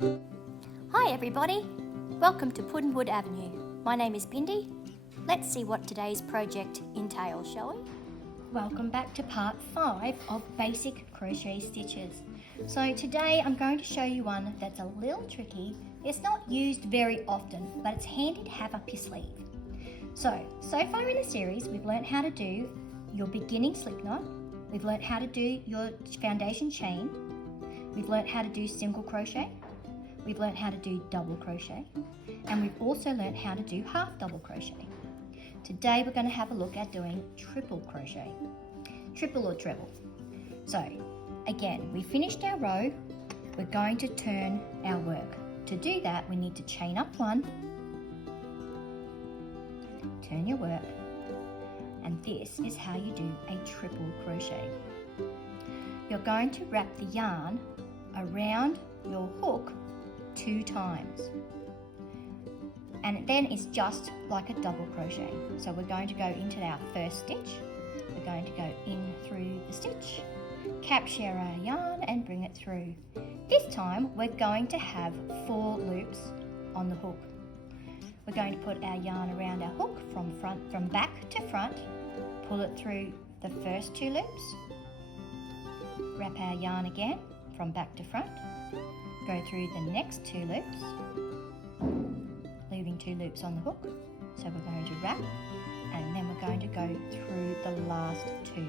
Hi everybody, welcome to Puddinwood Avenue. My name is Bindi. Let's see what today's project entails, shall we? Welcome back to part 5 of basic crochet stitches. So today I'm going to show you one that's a little tricky. It's not used very often, but it's handy to have up your sleeve. So far in the series we've learnt how to do your beginning slip knot, we've learnt how to do your foundation chain, we've learnt how to do single crochet, we've learnt how to do double crochet, and we've also learnt how to do half double crochet. Today we're going to have a look at doing triple crochet, triple or treble. So again, we finished our row, we're going to turn our work. To do that we need to chain up one, turn your work, and this is how you do a triple crochet. You're going to wrap the yarn around your hook 2 times, and then it's just like a double crochet. So we're going to go into our first stitch, we're going to go in through the stitch, capture our yarn and bring it through. This time we're going to have 4 loops on the hook. We're going to put our yarn around our hook from back to front, pull it through the first 2 loops, wrap our yarn again from back to front, go through the next 2 loops, leaving 2 loops on the hook. So we're going to wrap, and then we're going to go through the last 2.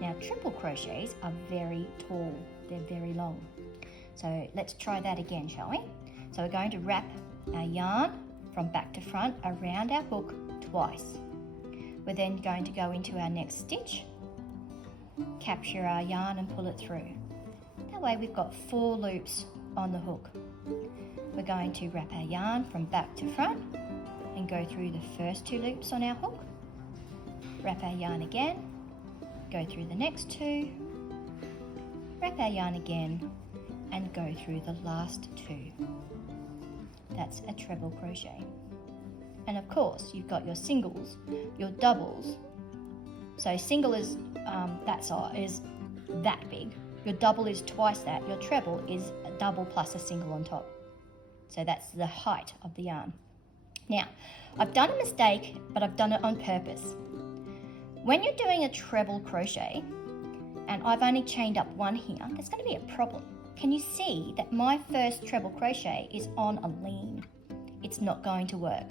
Now triple crochets are very tall, they're very long. So let's try that again, shall we? So we're going to wrap our yarn from back to front around our hook twice. We're then going to go into our next stitch, capture our yarn and pull it through. That way we've got 4 loops on the hook. We're going to wrap our yarn from back to front and go through the first 2 loops on our hook, wrap our yarn again, go through the next 2, wrap our yarn again and go through the last 2. That's a treble crochet. And of course you've got your singles, your doubles. So single is that big, your double is twice that, your treble is a double plus a single on top. So that's the height of the yarn. Now, I've done a mistake, but I've done it on purpose. When you're doing a treble crochet, and I've only chained up 1 here, there's going to be a problem. Can you see that my first treble crochet is on a lean? It's not going to work.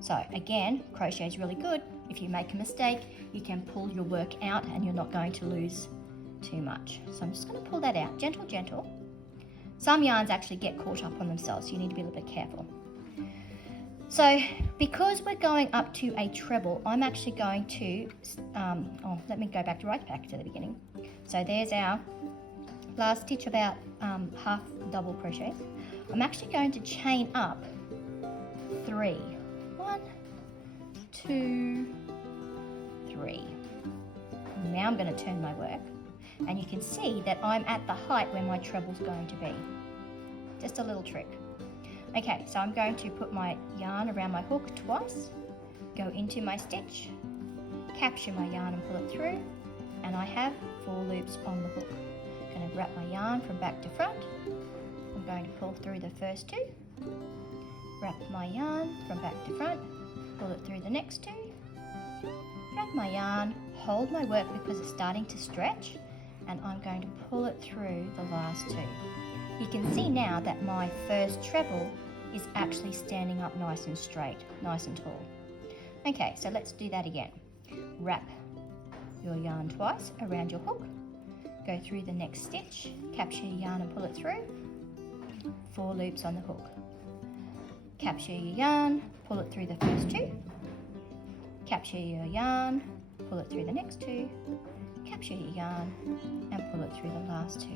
So again, crochet is really good. If you make a mistake, you can pull your work out and you're not going to lose too much. So I'm just going to pull that out, gentle, gentle. Some yarns actually get caught up on themselves, so you need to be a little bit careful. So because we're going up to a treble, I'm actually going to, let me go back to the beginning. So there's our last stitch of our half double crochet. I'm actually going to chain up 3. 1, 2, 3. Now I'm going to turn my work, and you can see that I'm at the height where my treble's going to be. Just a little trick. Okay, so I'm going to put my yarn around my hook twice, go into my stitch, capture my yarn and pull it through, and I have 4 loops on the hook. I'm going to wrap my yarn from back to front. I'm going to pull through the first 2, wrap my yarn from back to front, pull it through the next 2, wrap my yarn, hold my work because it's starting to stretch, and I'm going to pull it through the last 2. You can see now that my first treble is actually standing up nice and straight, nice and tall. Okay, so let's do that again. Wrap your yarn twice around your hook, go through the next stitch, capture your yarn and pull it through, 4 loops on the hook. Capture your yarn, pull it through the first 2, capture your yarn, pull it through the next 2, capture your yarn and pull it through the last 2.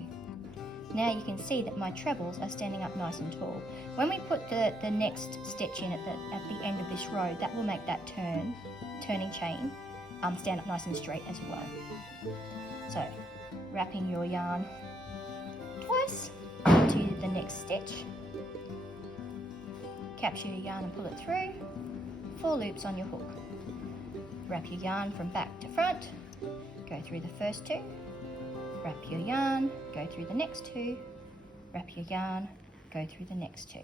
Now you can see that my trebles are standing up nice and tall. When we put the next stitch in at the end of this row, that will make that turning chain stand up nice and straight as well. So wrapping your yarn twice to the next stitch, capture your yarn and pull it through, 4 loops on your hook. Wrap your yarn from back to front, go through the first 2, wrap your yarn, go through the next 2, wrap your yarn, go through the next 2.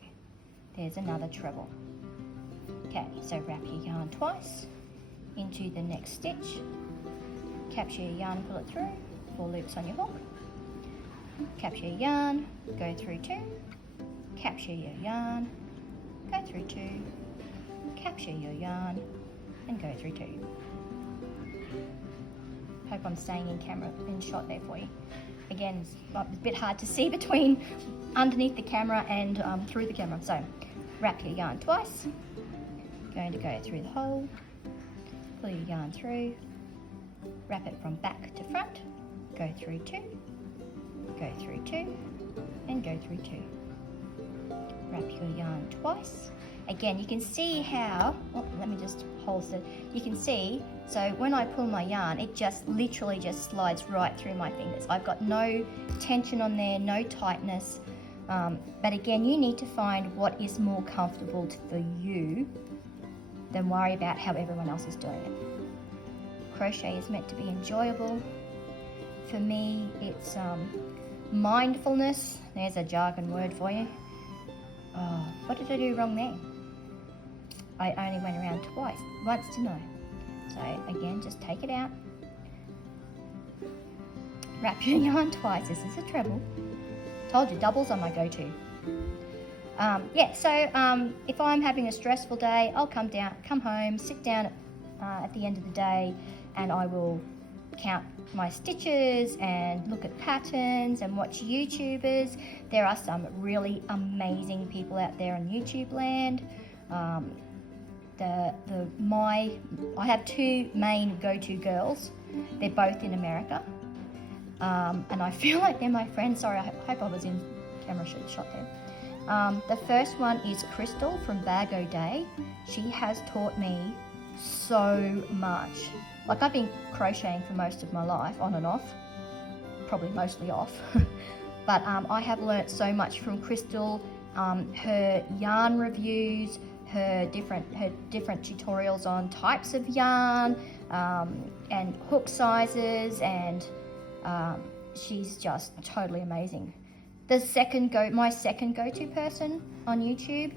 There's another treble. Okay, so wrap your yarn twice into the next stitch, capture your yarn, pull it through, 4 loops on your hook, capture your yarn, go through 2, capture your yarn, go through 2, capture your yarn, and go through 2. Hope I'm staying in camera, in shot there for you. Again, it's a bit hard to see between underneath the camera and through the camera. So wrap your yarn twice, going to go through the hole, pull your yarn through, wrap it from back to front, go through 2, go through 2, and go through 2. Wrap your yarn twice. Again, you can see how, let me just hold it. You can see, so when I pull my yarn, it just literally just slides right through my fingers. I've got no tension on there, no tightness. But again, you need to find what is more comfortable for you than worry about how everyone else is doing it. Crochet is meant to be enjoyable. For me, it's mindfulness. There's a jargon word for you. Oh, what did I do wrong there? I only went around once, didn't I? So again, just take it out. Wrap your yarn twice. This is a treble. Told you, doubles are my go-to. If I'm having a stressful day, I'll come home, sit down at the end of the day, and I will count my stitches and look at patterns and watch YouTubers. There are some really amazing people out there on YouTube land. I have 2 main go-to girls. They're both in America, and I feel like they're my friends. Sorry, I hope I was in camera shot there. The first one is Crystal from Bag O Day. She has taught me so much. Like, I've been crocheting for most of my life, on and off, probably mostly off. But I have learnt so much from Crystal. Her yarn reviews, her different tutorials on types of yarn and hook sizes, and she's just totally amazing. My second go-to person on YouTube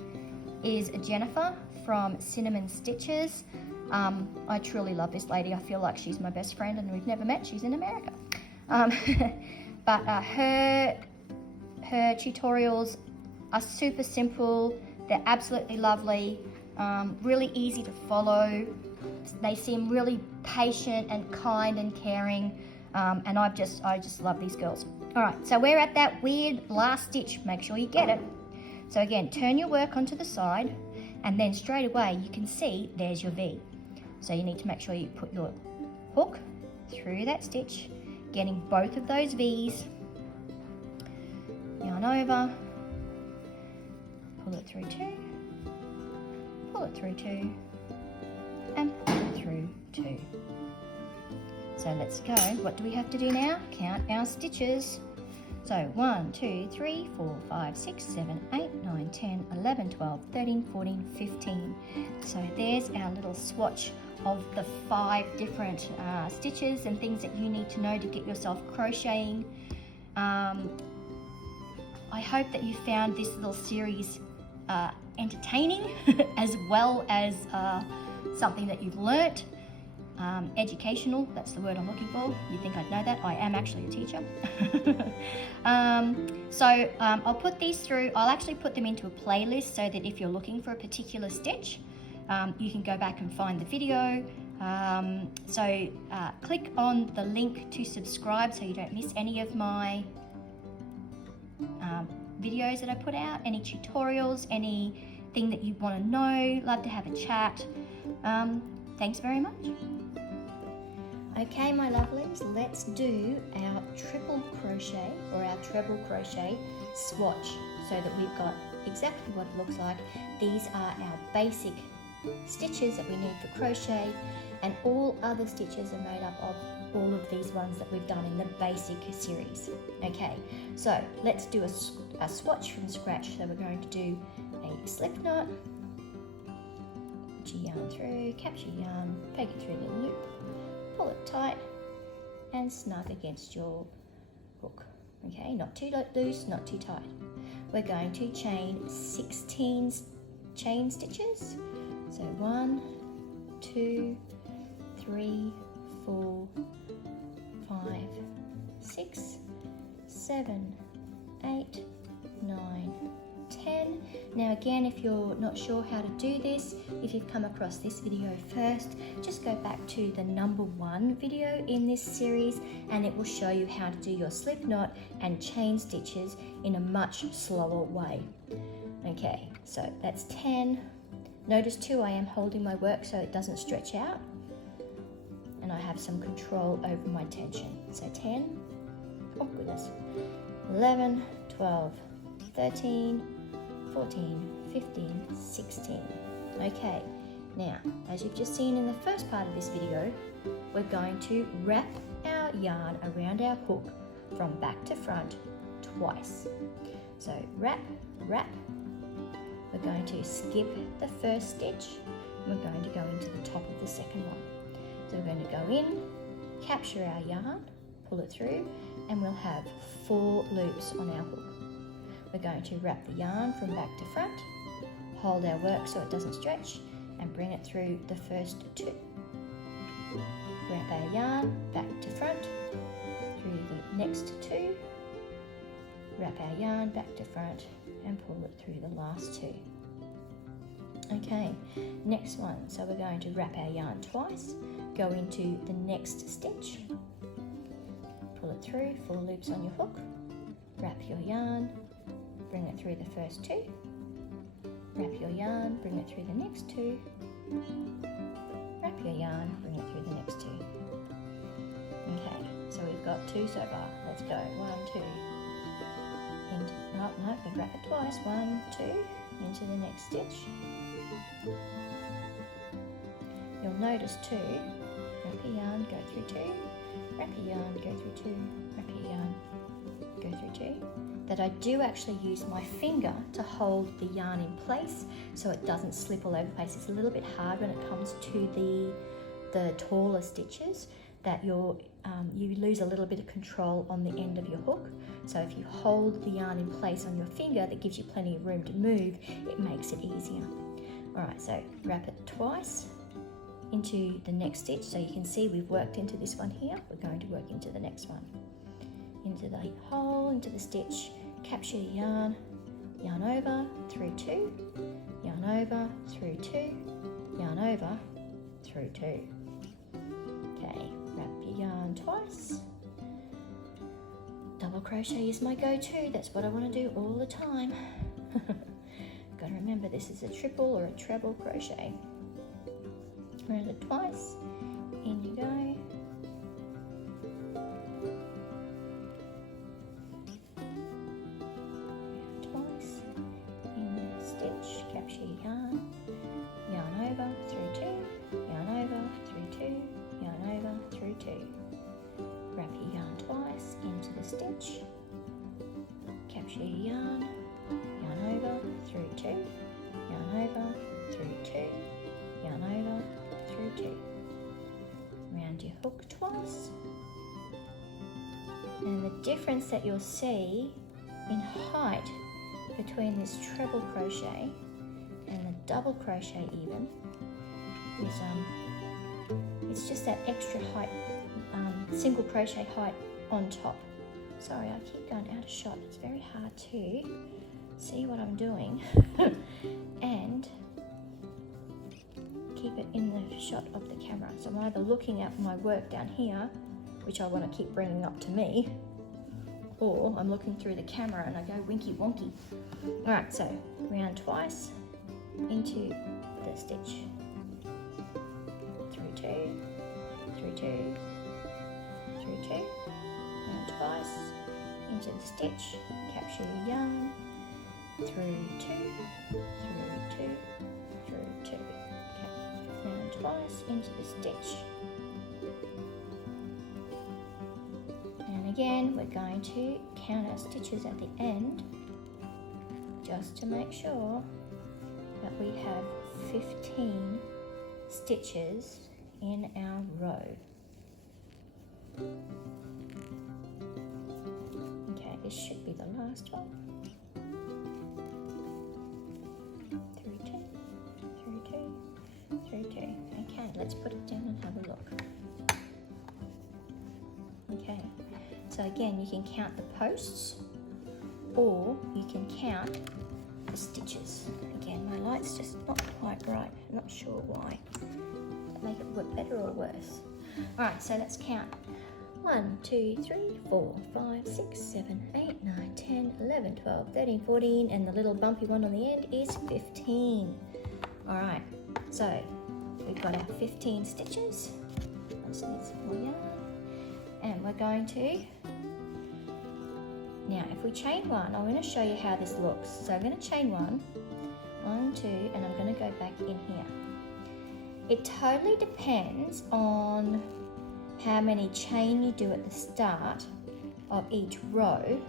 is Jennifer from Cinnamon Stitches. I truly love this lady. I feel like she's my best friend, and we've never met. She's in America. But her tutorials are super simple. They're absolutely lovely, really easy to follow. They seem really patient and kind and caring, and I just love these girls. All right, so we're at that weird last stitch. Make sure you get it. So again, turn your work onto the side, and then straight away you can see there's your V. So you need to make sure you put your hook through that stitch, getting both of those V's. Yarn over, pull it through 2, pull it through 2, and pull it through 2. So let's go. What do we have to do now? Count our stitches. So 1, 2, 3, 4, 5, 6, 7, 8, 9, 10, 11, 12, 13, 14, 15. So there's our little swatch of the 5 different stitches and things that you need to know to get yourself crocheting. I hope that you found this little series entertaining as well as something that you've learnt. Educational, that's the word I'm looking for. You think I'd know that? I am actually a teacher. I'll put these through. I'll actually put them into a playlist so that if you're looking for a particular stitch, you can go back and find the video. Click on the link to subscribe so you don't miss any of my videos that I put out, any tutorials, anything that you want to know. Love to have a chat. Thanks very much. Okay, my lovelies, let's do our triple crochet or our treble crochet swatch so that we've got exactly what it looks like. These are our basic stitches that we need for crochet, and all other stitches are made up of all of these ones that we've done in the basic series. Okay, so let's do a swatch from scratch. So we're going to do a slip knot, put your yarn through, capture yarn, poke it through the loop, pull it tight and snug against your hook. Okay, not too loose, not too tight. we're going to chain 16 chain stitches. So 1, 2, 3, 4, 5, 6, 7, 8, 9, 10. Now again, if you're not sure how to do this, if you've come across this video first, just go back to the number 1 video in this series and it will show you how to do your slip knot and chain stitches in a much slower way. Okay, so that's 10. Notice too, I am holding my work so it doesn't stretch out and I have some control over my tension. So 10, oh goodness, 11, 12, 13, 14, 15, 16. Okay, now, as you've just seen in the first part of this video, we're going to wrap our yarn around our hook from back to front twice. So wrap, wrap. We're going to skip the first stitch and we're going to go into the top of the second one. So we're going to go in, capture our yarn, pull it through, and we'll have 4 loops on our hook. We're going to wrap the yarn from back to front, hold our work so it doesn't stretch, and bring it through the first 2. Wrap our yarn back to front, through the next 2, wrap our yarn back to front, and pull it through the last 2. Okay, next one. So we're going to wrap our yarn twice, go into the next stitch, pull it through, 4 loops on your hook, wrap your yarn, bring it through the first 2, wrap your yarn, bring it through the next 2, wrap your yarn, bring it through the next 2. Okay, so we've got 2 so far. Let's go. 1, 2. No, we'll wrap it twice. 1, 2, into the next stitch. You'll notice too, wrap your yarn, go through 2, wrap your yarn, go through 2, wrap your yarn, go through 2, that I do actually use my finger to hold the yarn in place so it doesn't slip all over the place. It's a little bit hard when it comes to the taller stitches, that you lose a little bit of control on the end of your hook. So if you hold the yarn in place on your finger, that gives you plenty of room to move, it makes it easier. Alright, so wrap it twice into the next stitch. So you can see we've worked into this one here. We're going to work into the next one. Into the hole, into the stitch, capture your yarn, yarn over, through 2, yarn over, through 2, yarn over, through 2. Okay, wrap your yarn twice. Double crochet is my go-to. That's what I want to do all the time. Got to remember this is a triple or a treble crochet. Round it twice. In you go. Twice. In the stitch. Capture your yarn. Yarn over, through 2. Yarn over, through 2. Yarn over, through 2. Wrap your yarn twice into the stitch, capture your yarn, yarn over, through 2, yarn over, through 2, yarn over, through 2. Round your hook twice. And the difference that you'll see in height between this treble crochet and the double crochet even is it's just that extra height, single crochet height on top. Sorry, I keep going out of shot. It's very hard to see what I'm doing and keep it in the shot of the camera. So I'm either looking at my work down here, which I want to keep bringing up to me, or I'm looking through the camera and I go winky wonky. All right, so round twice into the stitch. Through 2, through 2, through 2, round twice, into the stitch, capture your yarn, through 2, through 2, through 2. Okay, round twice, into the stitch. And again, we're going to count our stitches at the end, just to make sure that we have 15 stitches in our row. Okay, this should be the last one. let's put it down and have a look. Okay, so again, you can count the posts or you can count the stitches. Again, my light's just not quite right. I'm not sure why. Does that make it look better or worse? All right, so let's count. 1, 2, 3, 4, 5, 6, 7, 8, 9, 10, 11, 12, 13, 14, and the little bumpy one on the end is 15. All right, so we've got our 15 stitches. I just need some more yarn. And we're going to, now if we chain one, I'm going to show you how this looks. So I'm going to chain one, 1, 2, and I'm going to go back in here. It totally depends on how many chain you do at the start of each row,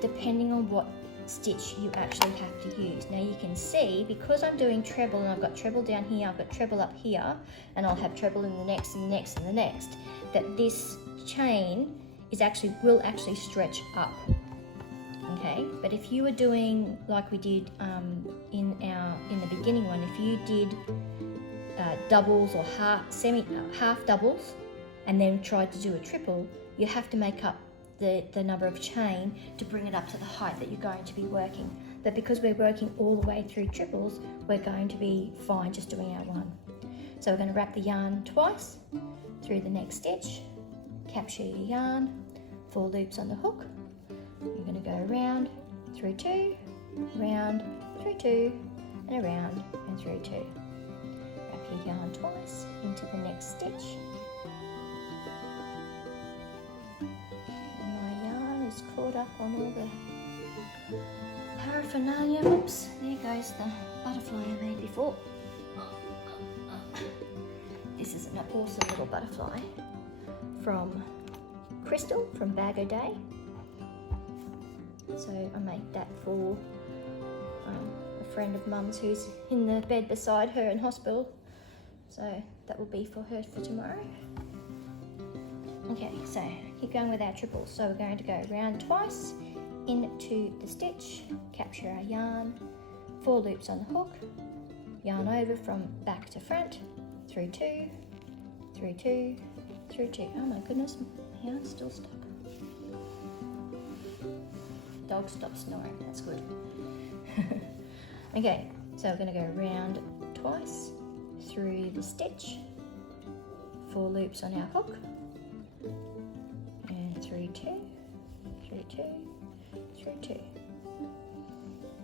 depending on what stitch you actually have to use. Now you can see, because I'm doing treble and I've got treble down here, I've got treble up here, and I'll have treble in the next and the next and the next, that this chain will actually stretch up. Okay, but if you were doing like we did in the beginning one, if you did doubles or half doubles and then tried to do a triple, you have to make up the number of chain to bring it up to the height that you're going to be working. But because we're working all the way through triples, we're going to be fine just doing our one. So we're going to wrap the yarn twice through the next stitch, capture your yarn, 4 loops on the hook. You're going to go around, through 2, round, through 2, and around and through 2. Wrap your yarn twice into the next stitch. My yarn is caught up on all the paraphernalia. Oops, there goes the butterfly I made before. This is an awesome little butterfly from Crystal from Bag O' Day. So I made that for a friend of Mum's who's in the bed beside her in hospital. So that will be for her for tomorrow. Okay, so keep going with our triples. So we're going to go around twice into the stitch, capture our yarn, 4 loops on the hook, yarn over from back to front, through 2, through 2, through 2. Oh my goodness, my yarn's still stuck. Dog stop snoring, that's good. Okay, so we're going to go around twice through the stitch, 4 loops on our hook, and through 2, through 2, through 2.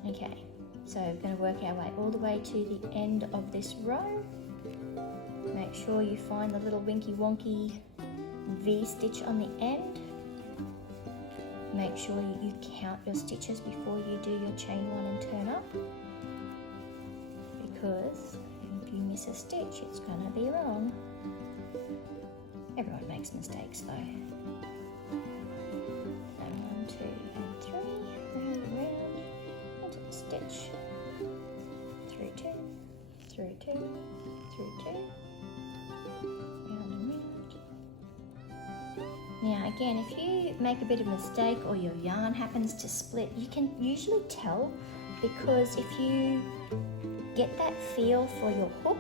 Okay, so we're going to work our way all the way to the end of this row. Make sure you find the little winky wonky V stitch on the end. Make sure you count your stitches before you do your chain one and turn up, because if you miss a stitch, it's going to be wrong. Everyone makes mistakes though. And 1, 2, and 3, round and round, into the stitch, through 2, through 2, through 2, round and round. Now again, if you make a bit of a mistake or your yarn happens to split, you can usually tell, because if you get that feel for your hook,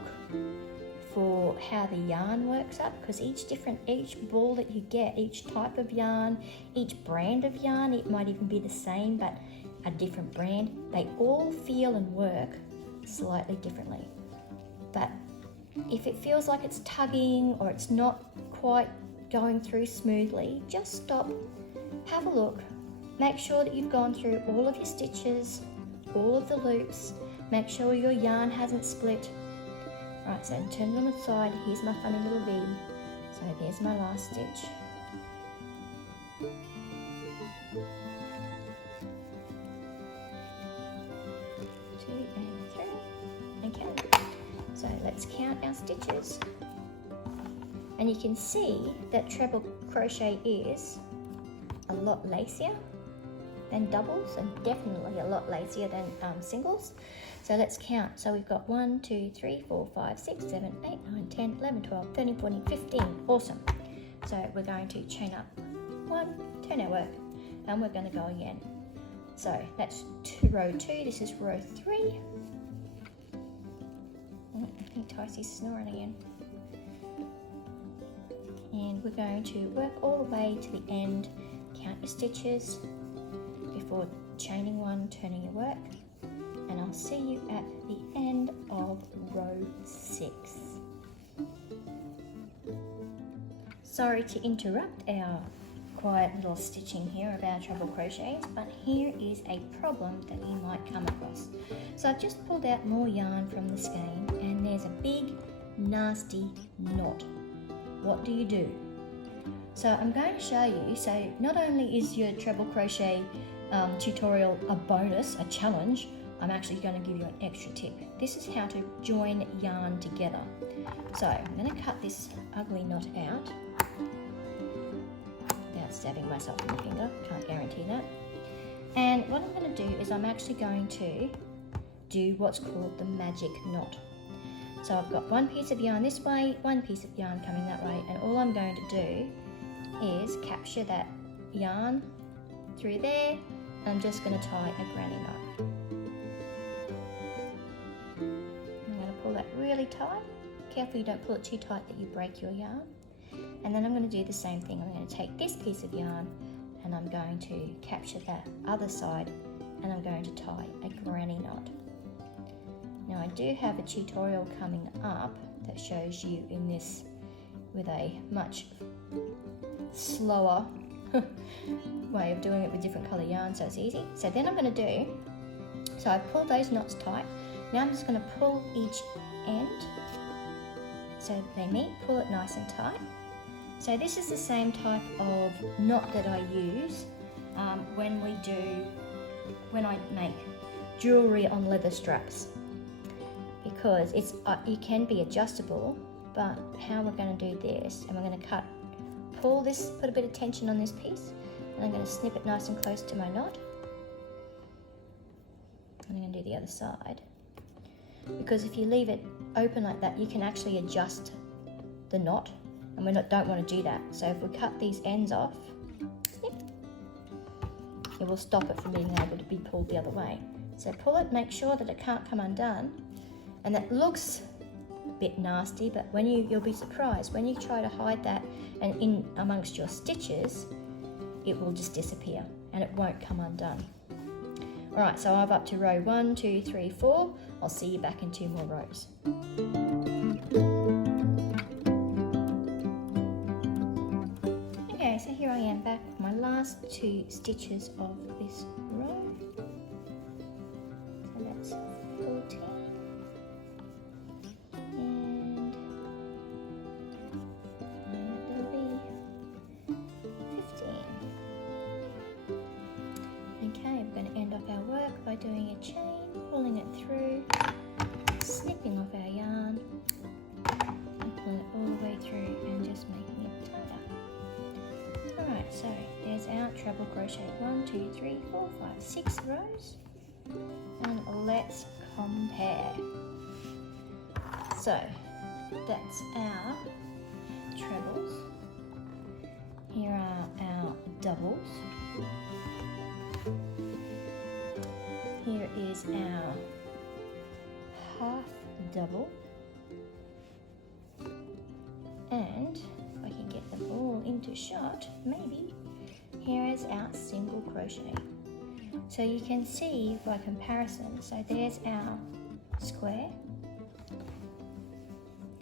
for how the yarn works up, because each ball that you get, each type of yarn, each brand of yarn, it might even be the same but a different brand, they all feel and work slightly differently. But if it feels like it's tugging or it's not quite going through smoothly, just stop, have a look, make sure that you've gone through all of your stitches, all of the loops, make sure your yarn hasn't split. Right, so turn it on its side, here's my funny little V, so there's my last stitch. 2 and 3, okay, so let's count our stitches. And you can see that treble crochet is a lot lacier than doubles, and definitely a lot lacier than singles. So let's count. So we've got 1, 2, 3, 4, 5, 6, 7, 8, 9, 10, 11, 12, 13, 14, 15. Awesome. So we're going to chain up 1, turn our work, and we're going to go again. So that's row 2, this is row 3. Oh, I think Tycee's snoring again. And we're going to work all the way to the end, count your stitches before chaining one, turning your work, and I'll see you at the end of row 6. Sorry to interrupt our quiet little stitching here of our treble crochets, but here is a problem that you might come across. So I've just pulled out more yarn from the skein and there's a big nasty knot. What do you do? So I'm going to show you. So not only is your treble crochet tutorial a bonus, a challenge, I'm actually going to give you an extra tip. This is how to join yarn together. So I'm going to cut this ugly knot out without stabbing myself in the finger, can't guarantee that. And what I'm going to do is I'm actually going to do what's called the magic knot. So I've got one piece of yarn this way, one piece of yarn coming that way, and all I'm going to do is capture that yarn through there. I'm just going to tie a granny knot. I'm going to pull that really tight. Careful you don't pull it too tight that you break your yarn. And then I'm going to do the same thing. I'm going to take this piece of yarn and I'm going to capture that other side and I'm going to tie a granny knot. Now I do have a tutorial coming up that shows you in this with a much slower way of doing it with different colour yarn, so it's easy. So then I'm going to do, so I've pulled those knots tight. Now I'm just going to pull each end so they meet, pull it nice and tight. So this is the same type of knot that I use when I make jewellery on leather straps, because it can be adjustable. But how we're going to do this, and we're going to pull this, put a bit of tension on this piece, and I'm going to snip it nice and close to my knot. And I'm going to do the other side, because if you leave it open like that, you can actually adjust the knot, and we don't want to do that. So if we cut these ends off, snip, it will stop it from being able to be pulled the other way. So pull it, make sure that it can't come undone, and that looks a bit nasty, but when you'll be surprised when you try to hide that and in amongst your stitches, it will just disappear and it won't come undone. All right, so I'm up to row 1, 2, 3, 4. I'll see you back in 2 more rows. Okay, so here I am back with my last 2 stitches of this row. So that's 14. And that'll be 15. Okay, we're going to end off our work by doing a chain, pulling it through, snipping off our yarn, and pulling it all the way through and just making it tighter. Alright, so there's our treble crochet. 1, 2, 3, 4, 5, 6 rows. And let's compare. So that's our trebles. Here are our doubles. Here is our half double. And if I can get them all into shot, maybe, here is our single crochet. So you can see by comparison, so there's our square,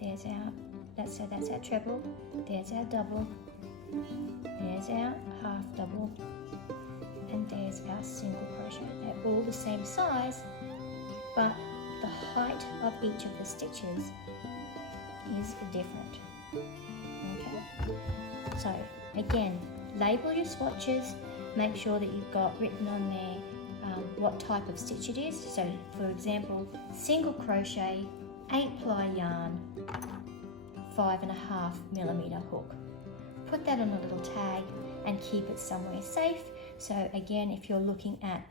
there's our, that's our treble, there's our double, there's our half double, and there's our single crochet. They're all the same size, but the height of each of the stitches is different. Okay, so again, label your swatches, make sure that you've got written on there what type of stitch it is. So for example, single crochet, 8-ply yarn, 5.5mm hook. Put that on a little tag and keep it somewhere safe. So again, if you're looking at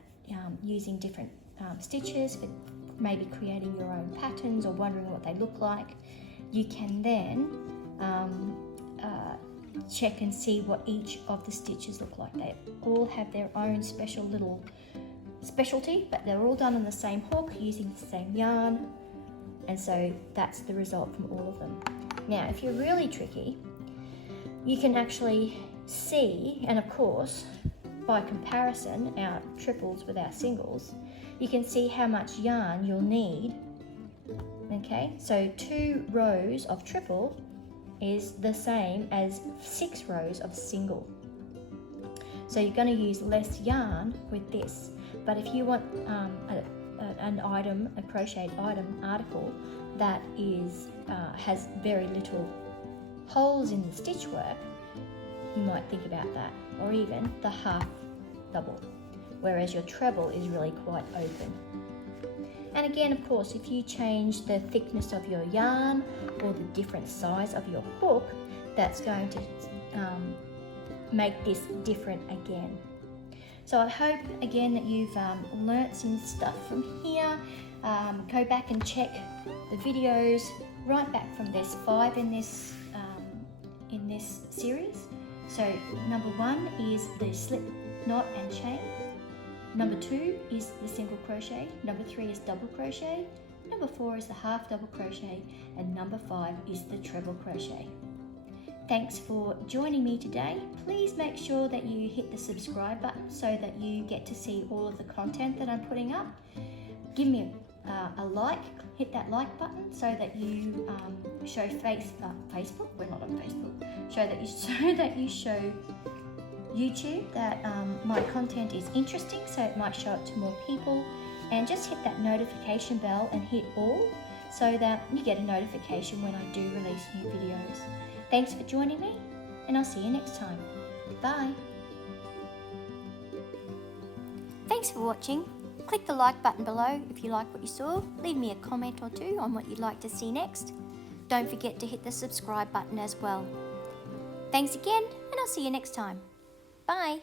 using different stitches, maybe creating your own patterns or wondering what they look like, you can then check and see what each of the stitches look like. They all have their own special little specialty, but they're all done on the same hook using the same yarn. And so that's the result from all of them. Now, if you're really tricky, you can actually see, and of course, by comparison, our triples with our singles, you can see how much yarn you'll need. Okay, so 2 rows of triple is the same as 6 rows of single. So you're going to use less yarn with this. But if you want an item, a crocheted item article that is has very little holes in the stitch work, you might think about that, or even the half double, whereas your treble is really quite open. And again, of course, if you change the thickness of your yarn or the different size of your hook, that's going to make this different again. So I hope again that you've learnt some stuff from here. Go back and check the videos right back from, there's 5 in this series. So number 1 is the slip knot and chain. Number 2 is the single crochet. Number 3 is double crochet. Number 4 is the half double crochet. And number 5 is the treble crochet. Thanks for joining me today. Please make sure that you hit the subscribe button so that you get to see all of the content that I'm putting up. Give me a like, hit that like button so that you show Facebook, we're not on Facebook, so that you show YouTube that my content is interesting, so it might show up to more people. And just hit that notification bell and hit all so that you get a notification when I do release new videos. Thanks for joining me, and I'll see you next time. Bye. Thanks for watching. Click the like button below if you like what you saw. Leave me a comment or 2 on what you'd like to see next. Don't forget to hit the subscribe button as well. Thanks again, and I'll see you next time. Bye.